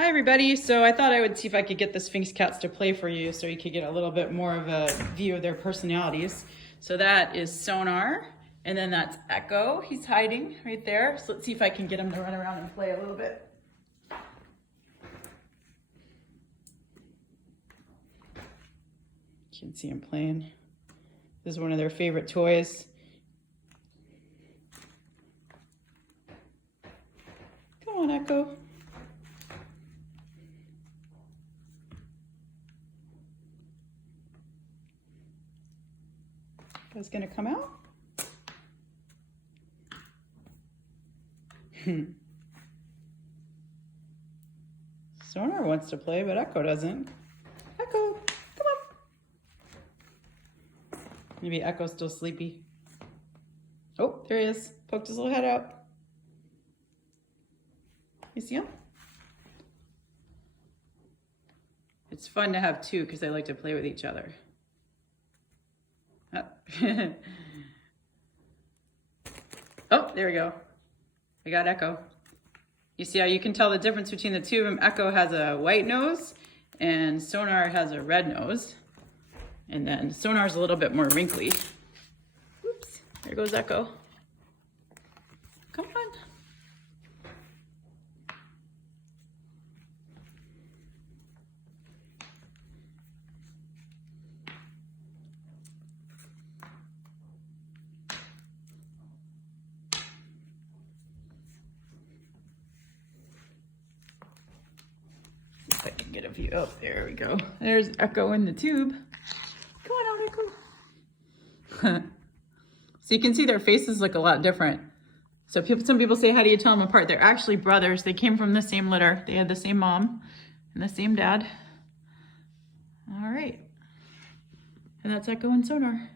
Hi everybody, so I thought I would see if I could get the Sphinx cats to play for you so you could get a little bit more of a view of their personalities. So that is Sonar, and then that's Echo. He's hiding right there. So let's see if I can get him to run around and play a little bit. You can see him playing. This is one of their favorite toys. Come on, Echo. Is gonna come out? Sonar wants to play, but Echo doesn't. Echo, come on. Maybe Echo's still sleepy. Oh, there he is. Poked his little head out. You see him? It's fun to have two because they like to play with each other. Oh, there we go. I got Echo. You see how you can tell the difference between the two of them? Echo has a white nose and Sonar has a red nose. And then Sonar's a little bit more wrinkly. Oops, there goes Echo. Come on. If I can get a view. Oh, there we go. There's Echo in the tube. Come on out, Echo. So you can see their faces look a lot different. So some people say, how do you tell them apart? They're actually brothers. They came from the same litter. They had the same mom and the same dad. All right. And that's Echo and Sonar.